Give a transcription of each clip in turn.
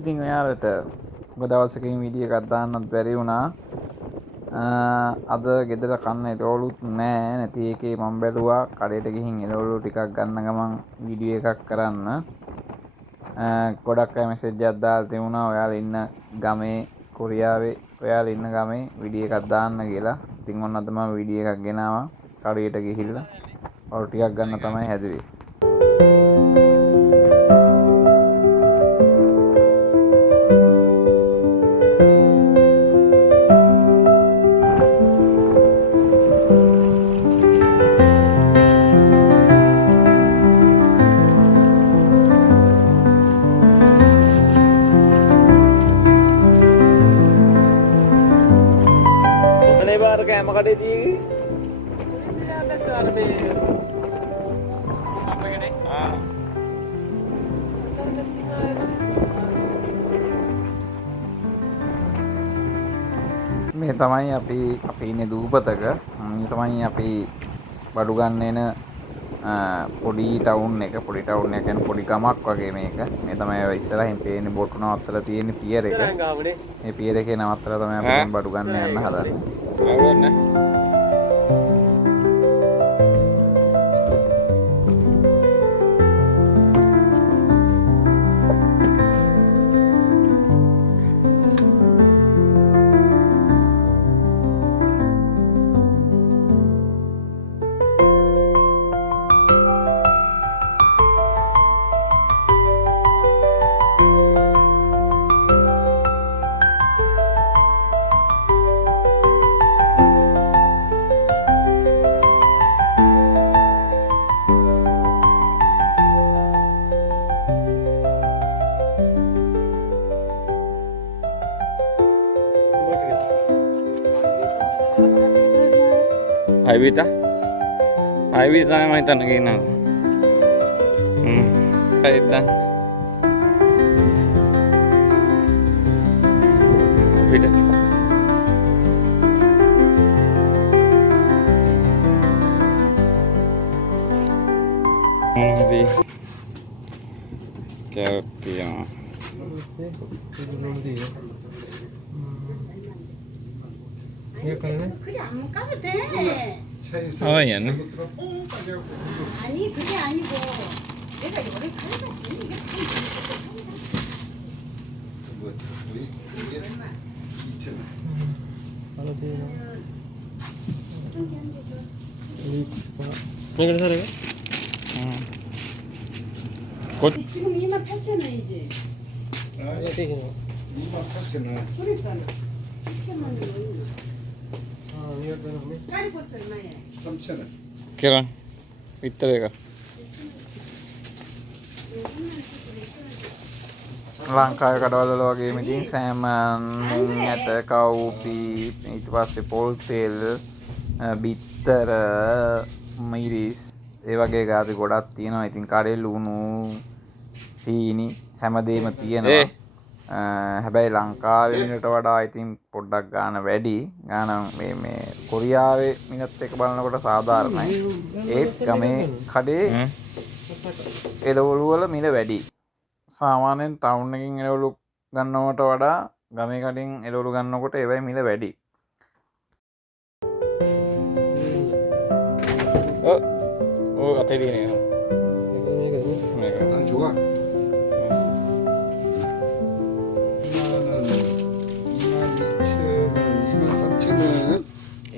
ඉතින් ඔයාලට දවසකින් වීඩියෝ එකක් දාන්නත් බැරි වුණා. අද ගෙදර කන්න එළවලුත් නෑ. නැති එකේ මම බැලුවා කඩේට ගිහින් එළවලු ටිකක් ගන්න ගමන් වීඩියෝ එකක් කරන්න. ගොඩක් අය මෙසේජ් එකක් දාලා තිබුණා ඔයාලා ඉන්න ගමේ කොරියාවේ ඔයාලා ඉන්න ගමේ වීඩියෝ එකක් දාන්න කියලා. ඉතින් ඔන්න අද මම වීඩියෝ එකක් ගෙනාවා කඩේට ගිහිල්ලා. ඔය ටිකක් ගන්න තමයි හැදුවේ. කෑම කඩේ තියෙන්නේ මේ තමයි අපි ඉන්නේ දූපතක. මේ තමයි අපි බඩු ගන්න එන පොඩි ටවුන් එක. පොඩි ටවුන් එක කියන්නේ පොඩි ගමක් වගේ මේක. මේ තමයි ඉස්සරහින් පේන්නේ බොට්ටු නවත්තලා තියෙන පියර් එක. මේ පියර් එකේ නවත්තලා තමයි අපි බඩු ගන්න යන්න හදන්නේ. අවන්න Haibita mah hitan gini. Hitan. Haibita. Di. Kaya. 그래 안 까도 돼. 얘는 아니 그게 아니고 내가 요리 가져다 이게 지금 28,000원이지. 28,000원. 그러니까 7,000원. 까리고추 얼마에? 3,000원. kira විතරක ලංකාවේ කඩවල වගේ ඉතින් සෑමන් ඇට කවුපි ඊට පස්සේ පොල් තෙල් බිත්තර මිරිස් ඒ වගේ ගාති ගොඩක් තියෙනවා. ඉතින් කඩේ ලුණු සීනි හැමදේම තියෙනවා. හැබැයි ලංකාවේ මිලට වඩා ඉතින් පොඩ්ඩක් ගාන වැඩි. ගාන මේ කොරියාවේ මිලත් එක බලනකොට සාධාරණයි. ඒත් ගමේ කඩේ එළවලු වල මිල වැඩි. සාමාන්‍යයෙන් ටවුන් එකකින් එළවලු ගන්නවට වඩා ගමේ කඩෙන් එළවලු ගන්නකොට ඒවයි මිල වැඩි. ඔව් අතේ තියෙනවා. මේක 좋아.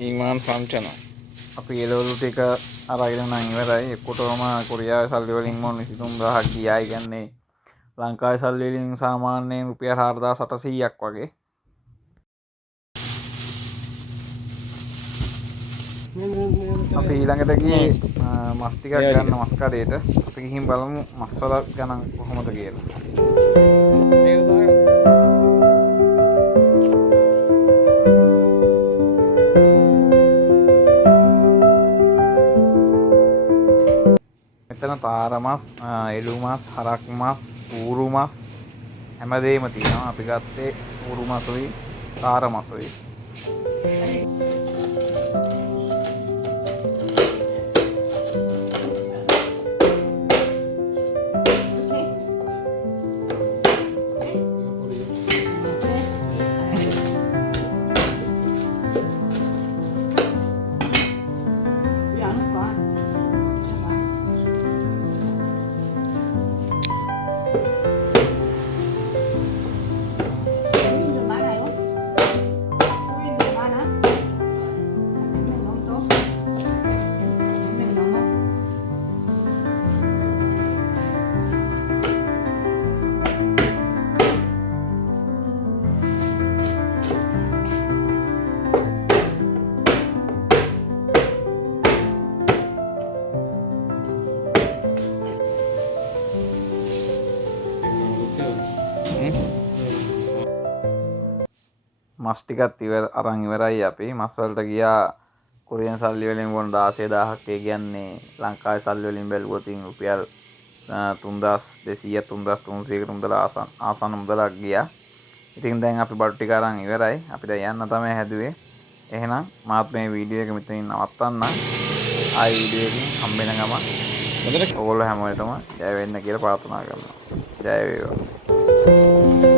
23,000 අපි එළවලු ටික අරගෙන නම් ඉවරයි. එක්කොටම කොරියාවේ සල්ලි වලින් මොන 23,000ක් ගියායි කියන්නේ ලංකාවේ සල්ලි වලින් සාමාන්‍යයෙන් රුපියල් 4,800ක් වගේ. අපි ඊළඟට ගියේ මස් ටිකක් ගන්න මස් කඩේට. අපි ගිහින් බලමු මස් වල ගණන් කොහොමද කියලා. මෙතන තාර මස්, එළු මස්, හරක් මස්, ඌරු මස් හැමදේම තියෙනවා. අපි ගත්තේ ඌරු මසුයි, තාර මසුයි. මස් ටිකත් අරන් ඉවරයි අපි. මස් වලට ගියා කොරියන් සල්ලි වලින් වුණ 16000ක්. ඒ කියන්නේ ලංකාවේ සල්ලි වලින් බැලුවොත් රුපියල් 3200 3300කට මුදල ආසන්න මුදලක් ගියා. ඉතින් දැන් අපි බඩු ටික අරන් ඉවරයි. අපි දැන් යන්න තමයි හැදුවේ. එහෙනම් මාත් මේ වීඩියෝ එක මෙතනින් නවත්තන්නම්. ආයි වීඩියෝ එකකින් හම්බෙන ගමන් ඔයගොල්ලෝ හැමෝටම ජය වෙන්න කියලා ප්‍රාර්ථනා කරනවා. ජය වේවා.